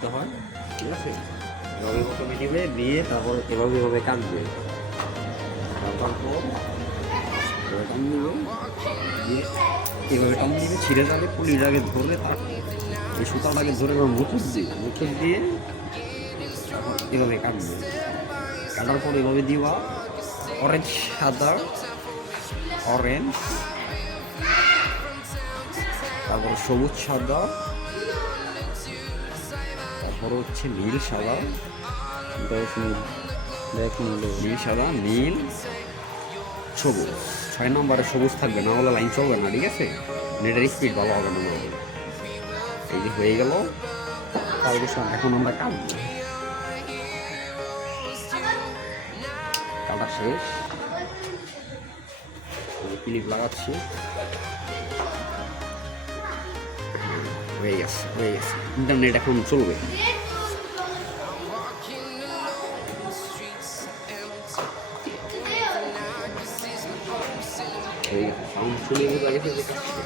করতে হয়, ঠিক আছে? এভাবে প্রথমে নিবে, দিয়ে তারপর এভাবে এভাবে কাটবে, তারপর এভাবে টান নিবে, দিয়ে এভাবে টান দিবে, ছিঁড়ে যাবে, পুলিটাকে ধরে তার এই সুতাটাকে ধরে এবার মুখুর দিয়ে তারপর এভাবে কাটবে, কাটার পর এভাবে দিবা অরেঞ্জ সাদা, অরেঞ্জ, তারপর সবুজ সাদা, তারপর হচ্ছে নীল সাদা, নীল সাদা, নীল, সবুজ। 6 নম্বরে সবুজ থাকবে, না হলে লাইন চলবে না, ঠিক আছে? নেটের স্পিড ভালো হবে না। এই যে হয়ে গেল, এখন আমরা কাটবো, কাটা শেষ, ক্লিপ লাগাচ্ছি, হয়ে গেছে, হয়ে গেছে। ইন্টারনেট এখন চলবে। সাউন্ড শুনে বোঝা গেছে যে কাটছে।